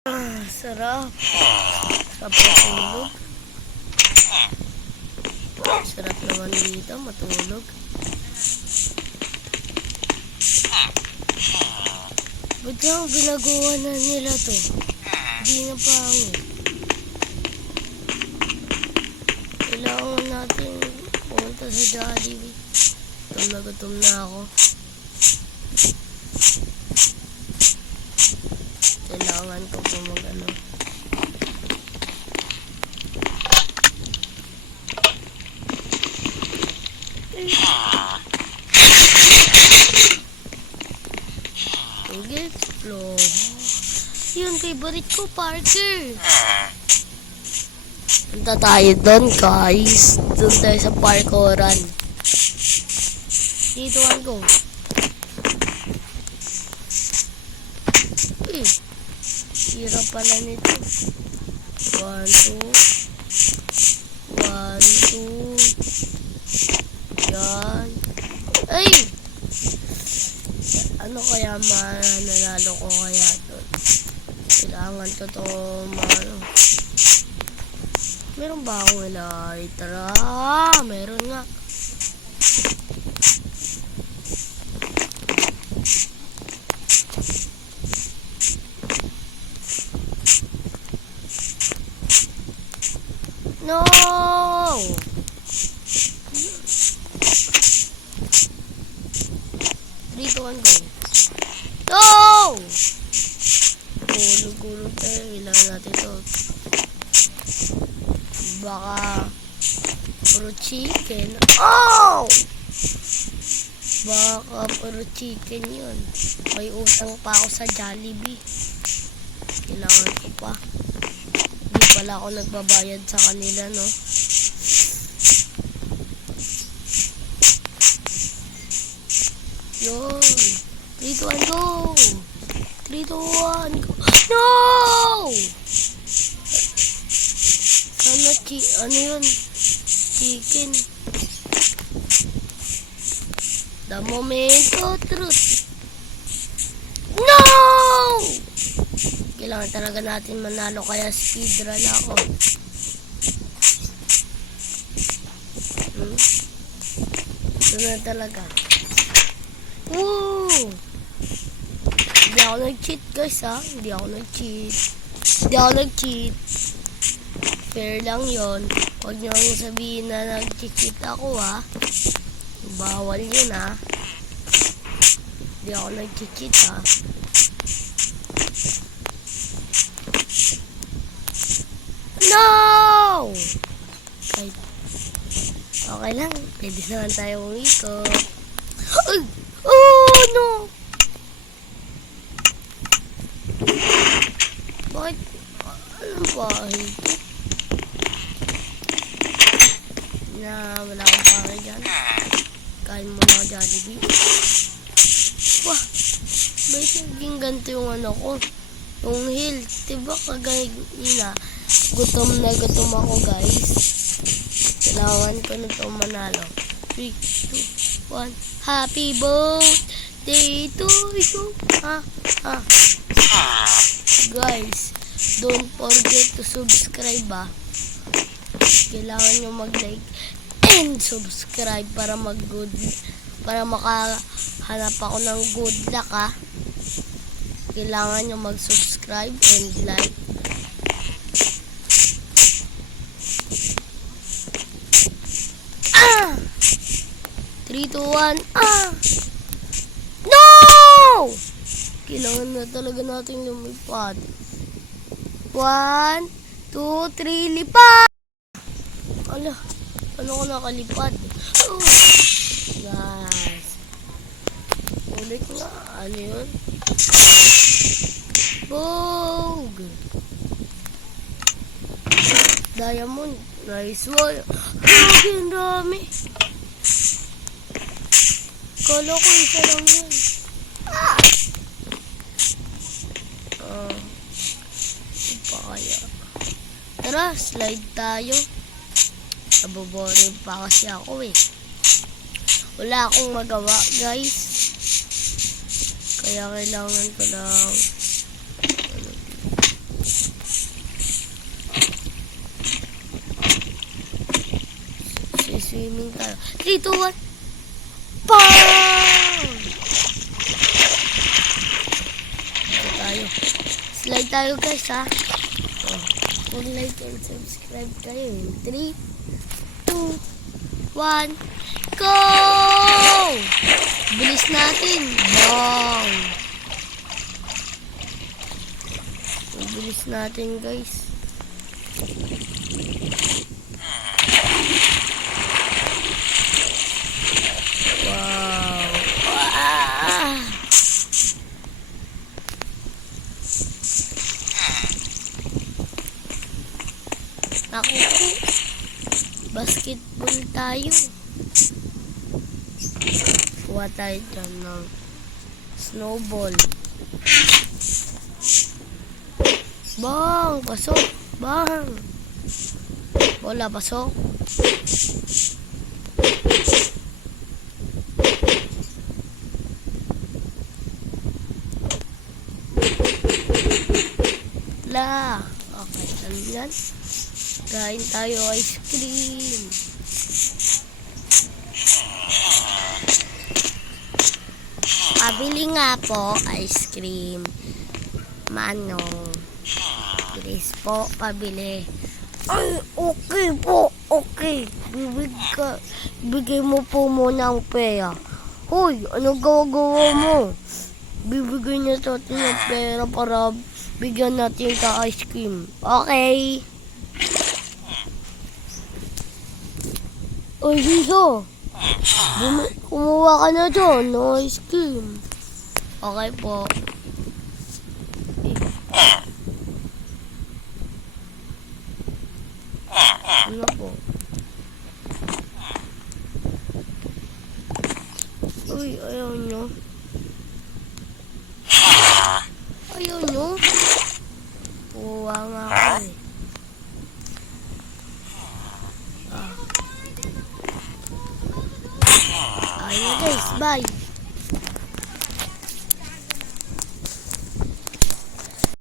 Sarap. Sa patulog. Sarap naman dito, matulog. Ba't yung ginagawa na nila to? Hindi na pangit. Kailangan natin pumunta sa Jollibee. Gutom na ako. Kailangan ko po mag-ano. Mag-explore. Yun, favorite ko, Parker. Punta tayo doon, guys. Doon tayo sa parkouran. Dito ako. Hirap pala nito. 1, 2. Yan. Ay! Ano kaya mananalo ko kaya doon? Kailangan ko ito ano. Meron ba akong lighter? Meron nga. No! 3, 2, 1, go. No! Gulog-gulog tayo. Kailangan natin ito. Baka puro chicken. Oh! Baka puro chicken yun. May utang pa ako sa Jollibee. Kailangan ko pa. Hindi pala ako nagbabayad sa kanila, no? Yun. 3, 2, 1, go! 3, 2, 1, go! No! Ano yun? Chicken. The momento truth. No! Kailangan talaga natin manalo, kaya speedrun ako. Ito na talaga. Woo! Hindi ako nag-cheat, guys, ha? Hindi ako nag-cheat. Fair lang yon. Huwag niyo sabihin na nag-cheat ako, ha? Bawal yun, ha? Hindi ako nag-cheat, ha? No! Okay lang. Pwede naman tayo umiko. Ay! Oh, no! Bakit? Anong bahay? Wala akong pake dyan. Kain mo na Jollibee. Wah! Bakit naging ganito yung ano ko? Yung health. Diba kagaya gutom na gutom ako, guys. Kailangan ko na ito manalo. 3, 2, 1. Happy birthday to you. Guys, don't forget to subscribe, Kailangan nyo mag-like and subscribe para makahanap ako ng good luck, Kailangan nyo mag-subscribe and like. Ah! 3, 2, 1. No! Kailangan na talaga natin lumipad. 1, 2, 3, lipad! Ala, ano ko nakalipad? Oh. Guys. Ulit nga. Ano yun? Vogue! Diamond. Nice one. Grabe, ang dami. Kala ko isa lang yun. Pa kaya. Tara, slide tayo. Naboboring pa kasi ako, Wala akong magawa, guys. Kaya kailangan ko lang tayo. 3, 2, 1. Bang! Dito tayo. Slide tayo guys ha. Oh, kung like and subscribe kayo. 3, 2, 1. Go! Bilis natin. Bang! Bilis natin guys. Wow. Ah! Naku po. Basketball tayo. Kuha tayo dyan ng snowball. Bang! Pasok! Bang! Bola, pasok. La! Okay, ano yan? Kain tayo ice cream. Pabili nga po ice cream. Manong. Please po, pabili. Ay, okay po. Okay. Bigay mo po muna ang pera. Hoy, ano gagawa mo? Bibigay niya sa atin ng pera para bigyan natin ka ice cream. Okay. Ay, Siso. Kumuha ka na dyan ng ice cream. Okay po. Ano po? Uy, ayaw nyo. Ayaw nyo. Kuha nga ako eh. Ayun guys, bye.